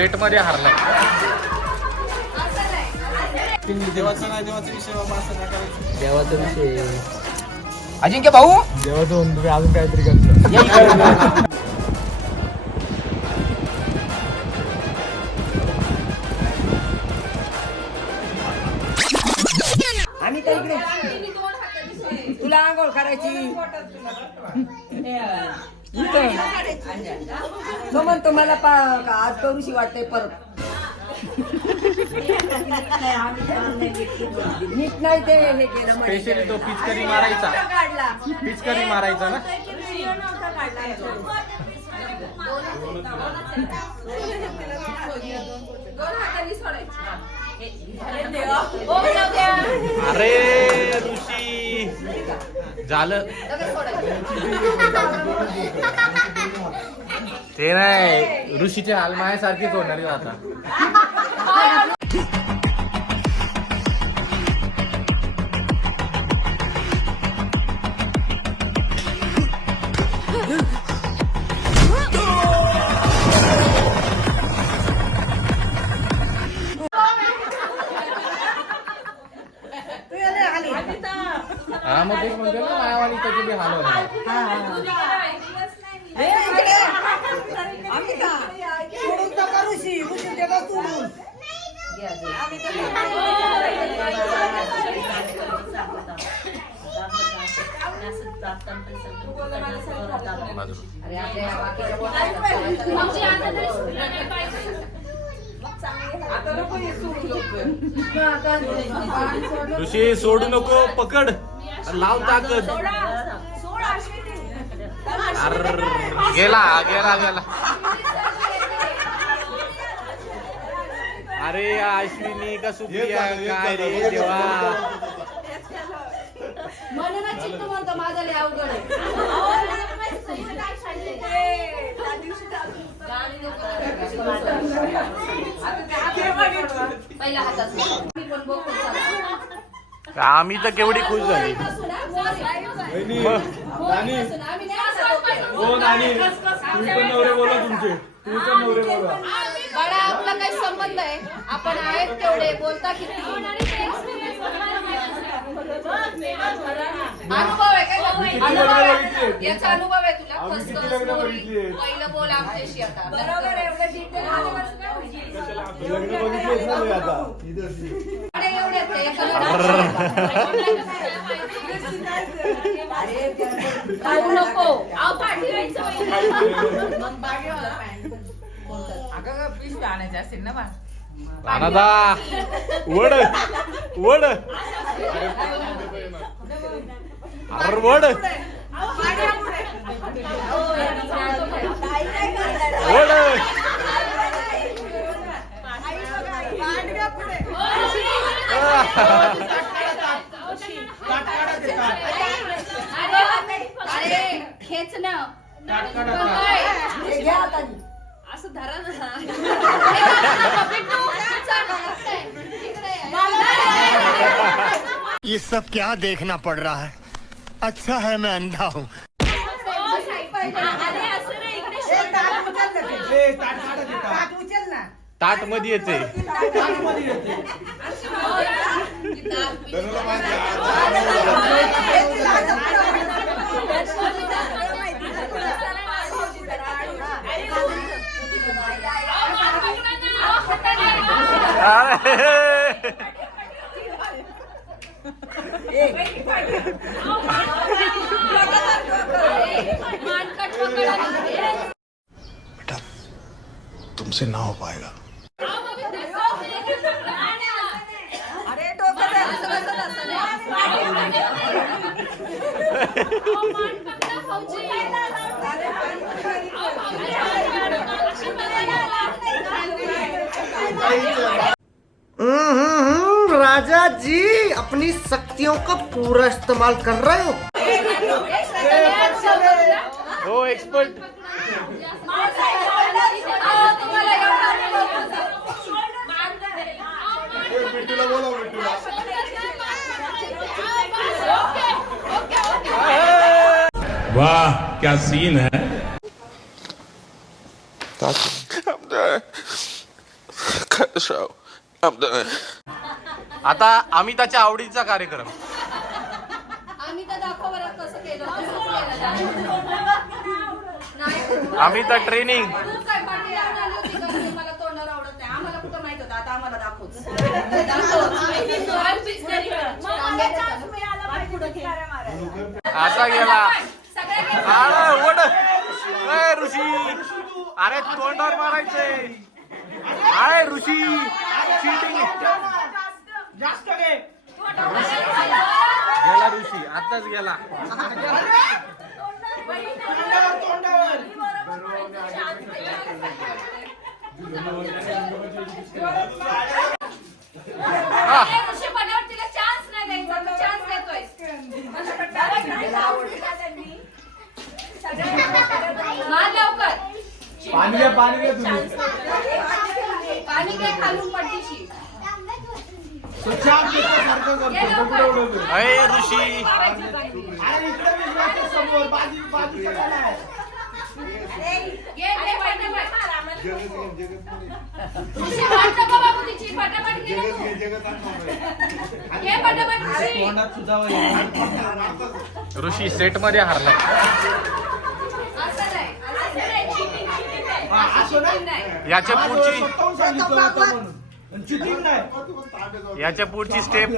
ऋषी सेटमध्ये हारलाय. देवाचा नाही देवाचा विषय. बाबा असं नाही करायचं देवाचा विषय अजिंक्य भाऊ? देवाचं म्हणून तुम्ही अजून काहीतरी करता. इकडे. तुला आंघोळ करायची. इथं. तो म्हणतो मला पा का आज करूशी वाटतंय परत? नीट नाही ते हे केलं म्हणे. स्पेशली तो पिचकरी मारायचा. पिचकरी मारायचा ना? अरे झालं. ते नाही ऋषीचे हाल माझ्यासारखेच होणार आता. ऋषी. सोडू नको पकड लाव ताकद गेला गेला गेला. अरे अश्विनी का सुप्रिया काय रे देवा? म्हणूनच चित्त म्हणतो माझा लय अवघड आहे. पहिला हातात. मी पण बघतो चला. आम्ही तर केवढी खुश झाली. हा. हो नानी तुम्ही पण नवरे बोला तुमचे. तुम्ही पण नवरे बोला. बाळा आपला काही संबंध आहे. आपण आहेत तेवढे. बोलता किती? अनुभव आहे काय अनुभव आहे. याचा अनुभव आहे तुला? आम्ही किती लग्न. पहिलं बोल आमच्याशी आता. बरोबर आहे, एवढं detail लग्न बघितलेच ना मी आता. इथं खाऊ नको अहो पाठी अगं पिशवी आणायची असतील ना बा अनादा वड. वड अरे वड वड अरे खेच ना हे घ्या आता. असं धरा ना ये सब क्या देखना पड़ रहा है? अच्छा है मैं अंधा हूँ। ताटमध्ये येते. धनुला माहिती तुमसे ना हो पाएगा। राजा जी अपनी शक्तियों का पूरा इस्तेमाल कर रहे हो? हो एक्सपर्ट वाह क्या सीन है? हम done. Cut the show. I'm done. आता अमिताच्या आवडीचा कार्यक्रम. आम्ही तर दाखव बरं कसं केलं. नाही अमिता ट्रेनिंग तू काय पाठी लावून आली होती का? ते मला तोंडाला आवडत नाही. आम्हाला कुठं माहीत होतं? आता आम्हाला दाखवच. असा गेला. ऋषी. अरे तोंडावर मारायचंय अरे ऋषी. गेला ऋषी आताच गेला. चान्स नाही द्यायचा. चान्स देतोय मार लवकर पाणी घ्या पाणी घ्या तुम्ही. पाणी काय खालून पडतीशी सारखं करतो कुठे उडवतो. ऋषी. अरे इकडे मी जातो समोर बाजी बाजी घे. तोंडात सुद्धा ऋषी सेटमध्ये हारला असं नाही असं नाही cheating, cheating नाही. असं नाही. cheating नाही याच्या पुढची स्वतःहून सांगितलं होतं म्हणून. आणि cheating नाही याच्या पुढची स्टेप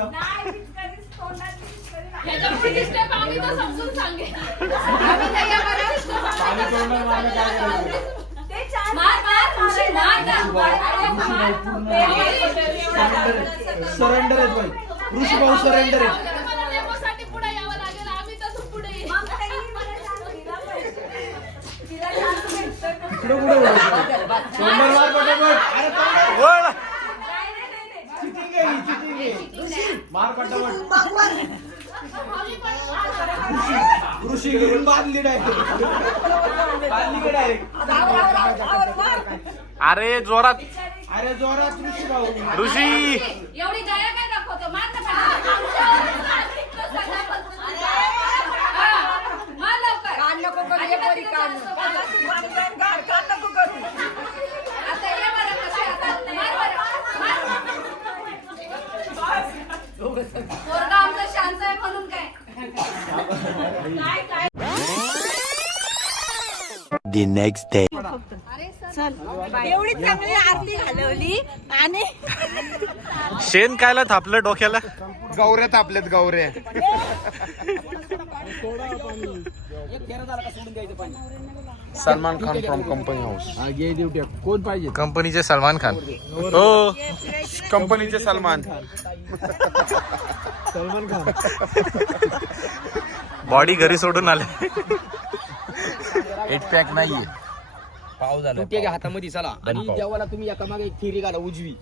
याच्या पुढची step आम्ही तर समजून. आम्ही मार, मार, मार. सरेंडर आहे बाई ऋषी भाऊ सरेंडर आहे तुम्हाला डेपोसाठी पुढे यावं लागेल आम्ही तसं पुढे येऊ. इकडे कुठे ही, मार पटापट. ऋषी बांधली डायरेक्ट बांधली डायरेक्ट अरे जोरात. अरे जोरात ऋषी भाऊ. ऋषी. एवढी दया काय दाखवतो. हा, मार लवकर कान नको करू ये पोरी कान कान नको करू आता ये बरं कशी आता मार बरं मार. पोरगा आमचा शांत आहे म्हणून काय? The next day. एवढी चांगली आरती घालवली आणि शेण कायला थापलं डोक्याला? गौऱ्या तापल्यात गौऱ्या Salman Khan from company house कोण पाहिजे? कंपनीचे सलमान खान. हो. कंपनीचे सलमान. सलमान खान. बॉडी घरी सोडून आले. एट पॅक नाहीये. तुटे घ्या हातामध्ये चला. आणि जेव्हा तुम्ही एका मागे एक थिरी घाला उजवी.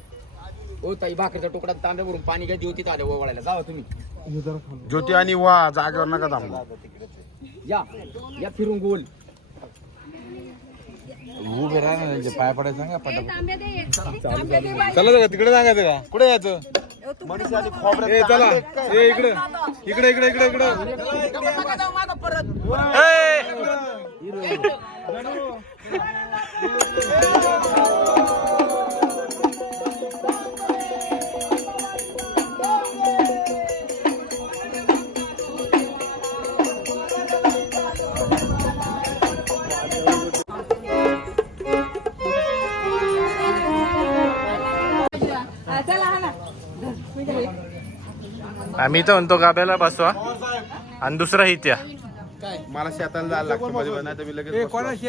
ओ ताई भाकरच्या तुकड्यात तांब्यावरून पाणी काय देऊ तिथं आलं ओवाळायला. जावा तुम्ही. ज्योती आणि वा जागेवर नका थांबू. या. या फिरून गोल. उभे राहा पाय पडायचं सांगा एक. चला जागा तिकडे सांगायचं का? कुठे यायचं? इकडे. इकडे इकडे इकडे. इकडे आम्ही तर म्हणतो गाब्याला बसवा. आणि दुसरा ही त्या मला शेताला जायला लागतं मध्ये, नाही तर मी लगेच कोणाशी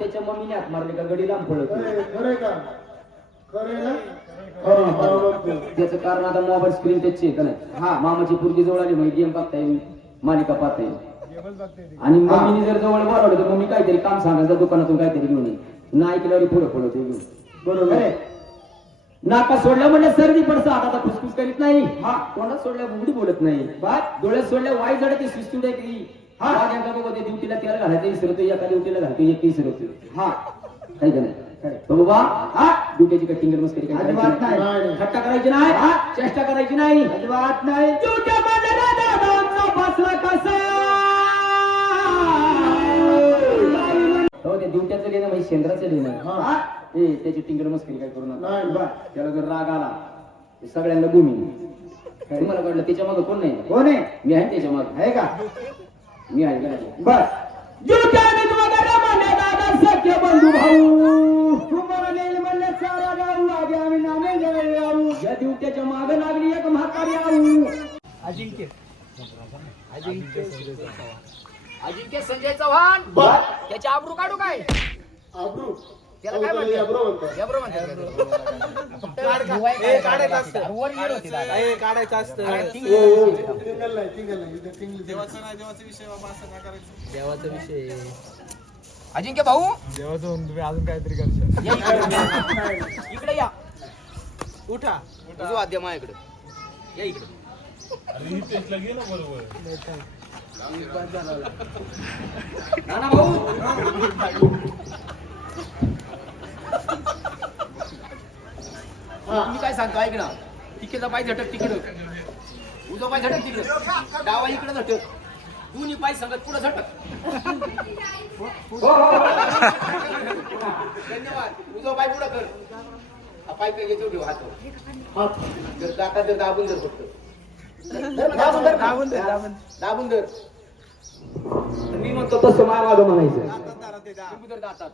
त्याच्या मम्मीने हात मारले का गडी लांब पडतोय त्याचं कारण आता मोबाईल स्क्रीन त्याची आहे का नाही? हा मामाची पुरगी जवळ आली म्हणजे गेम बघता येईल मालिका पाहता येईल आणि मम्मीने जर जवळ बोलावलं तर मम्मी काहीतरी काम सांगायचं दुकानातून काहीतरी घेऊन येईल नाही ऐकल्यावर पुढे पुढे ते घेऊन. बरोबर. नाका सोडलं म्हणलं सर्दी पडतं. आता आता फुसफुस करीत नाही. हा. तोंडात सोडल्या बुगडी बोलत नाही. डोळ्यात सोडल्या वाई जड ते सुस्तुड आहे की? हा. एका ते ड्युटीला त्याला घालायचं विसरतो एका ड्युटीला घालतो एक विसरतो हा. काही का नाही. बाबा हा. ड्युटीची कटिंग मस्करी काही करायची नाही. थट्टा करायची नाही. हा. चेष्टा करायची नाही. अजिबात नाही. दादांचा बसला कसा? हो ते ड्युट्याचं लिहिणं म्हणजे शेंद्राचं लिहिणं. हा. ए त्याची टिंगर मस्करी काय करू नका. त्याला जर राग आला सगळ्यांना गुमी तुम्हाला कळलं त्याच्या मागं कोण नाही कोण आहे? मी आहे त्याच्या मागं आहे का? मी बर ड्युट्याने तुम्हाला म्हणले दादा सख्य बंधू भाऊ. तुम्हाला नेल म्हणले सारा गाऊ आम्ही नामे जवळ येऊ या ड्युट्याच्या मागं लागली एक म्हातारी आऊ. अजिंक्य. संजय चव्हाण. त्याचे आबरू काढू काय? त्याला काय म्हणतात? जबरो म्हणतात. का? फक्त धुवाय काढायचं असतं. अरे वर गेलो होती दादा. अरे टिंगल होती. अजिंक्य भाऊ? या इकडे. इकडे या. उठा. उजवा वाद्य माझ्याकडे. या इकडे. नाना भाऊ मी काय सांगतो ऐक ना. तिकडचा पाय झटक तिकडं. उजवा पाय झटक तिकडं. डावा इकडं झटक. दोन्ही पाय सांगत पुढं झटक. हो, हो, हो. धन्यवाद. उजवा पाय पुढं कर. हा पाय काय घेतो ठेव हात. जर दाता जर दाबून धर फक्त. दाबून धर. दाबून धर दाबून धर. मी म्हणतो तसं माय मागं म्हणायचं. दातात.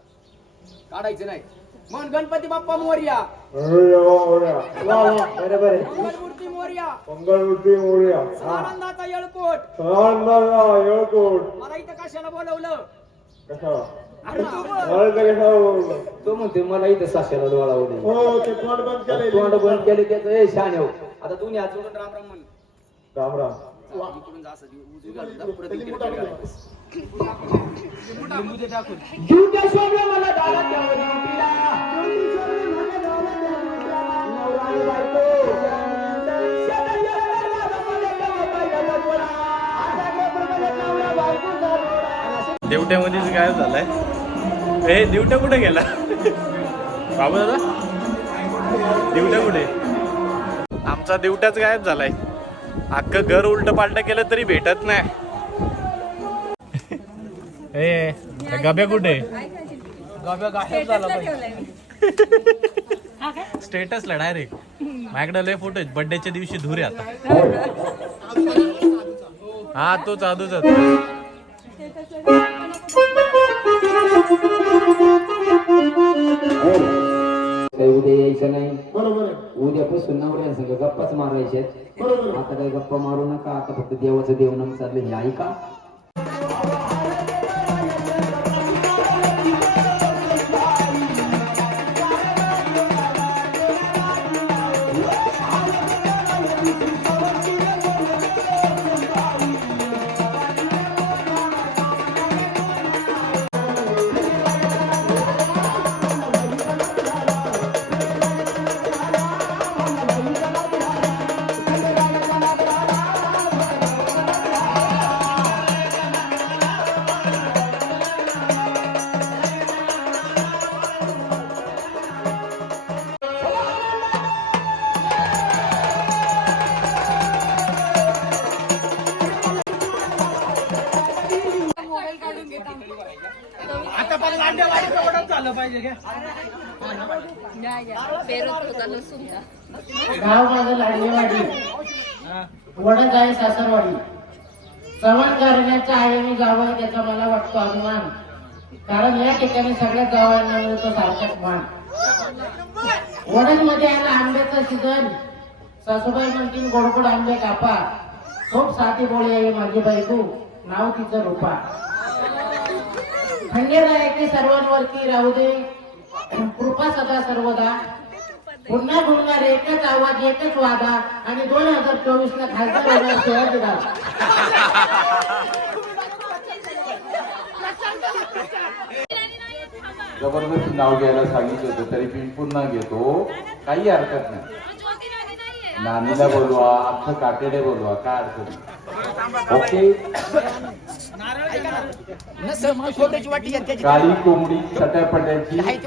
काढायचं नाही. मन गणपती बाप्पा मोर्या. बरोबर मोर्या. मंगळमूर्ती मोर्या. आनंदाचा येळकोट. येळकोट. मला इथं कशाला बोलवलं? अरे तू बोल. मला तर कसा बोलला? तो म्हणते मला इथं साशाला डोळावलं हो ते तोंड बंद केले तोंड बंद केले त्याचं. ए शान येऊ आता हात जोडून राम राम म्हण. राम राम. इकडून जा असं उजवी घालून जा, पुढं तिकडे तिकडे घालायचं. देवट्यामध्येच मला दादा ड्युटीला. नवरा आणि बायको. गायब झालाय. हे दिवट्या कुठे गेला? बाबा दादा? दिवट्या कुठे? आमचा दिवट्याच गायब झालाय. अख्खं घर उलट पालट केलं तरी भेटत नाही. ए गब्या कुठे? गब्या गायब झाला स्टेटसला डायरेक्ट माझ्याकडे लय फोटो आहेत. बर्थडेच्या दिवशी धुरे आता. हा हा तोच काही उद्या यायचं नाही. बरोबर उद्यापासून नवऱ्या सगळं गप्पाच मारायचे बरोबर आता काही गप्पा मारू नका. आता फक्त देवाचं देवनाम चाललं हे ऐका. गाव माझं लाडलेवाडी वडद आहे सासरवाडी. सवण करण्याचा आहे मी जावं त्याचा मला वाटतो अभिमान. कारण या ठिकाणी सगळ्या गावांना मिळतो सार्थक मान. वडदमध्ये आला आंब्याचा सीझन. सासूबाई म्हणतील गोड गोड आंबे कापा. खूप साथी बोळी आहे माझी बायको. नाव तिचं रूपा. खंडेरायाचे सर्वांवरती राहू दे. कृपा सदा सर्वदा. पुन्हा बोलणार एकच आवाज एकच वादा आणि दोन हजार चोवीस ला खासदार होणार शहर विधान जबरदस्त नाव घ्यायला सांगितलं होतं तरी मी पुन्हा घेतो. काही हरकत नाही. नानीला बोलवा अख्खं काटेडे बोलवा काय नाही. ओके? काळी कोंबडी चटापट्याची सहित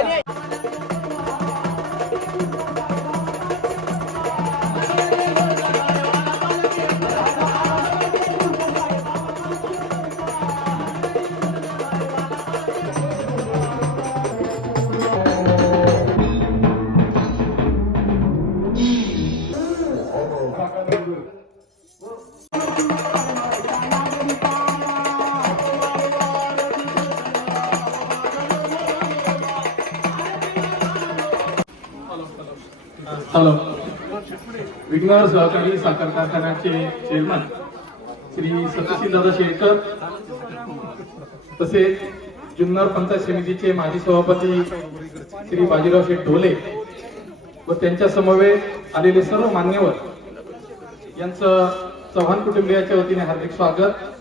विघ्नर सहकारी साखर कारखान्याचे चेअरमन श्री सत्यशील दादा शेळकर तसेच जुन्नर पंचायत समितीचे माजी सभापती श्री बाजीराव शेठ ढोले व त्यांच्या समवेत आलेले सर्व मान्यवर यांचं चव्हाण कुटुंबियाच्या वतीने हार्दिक स्वागत.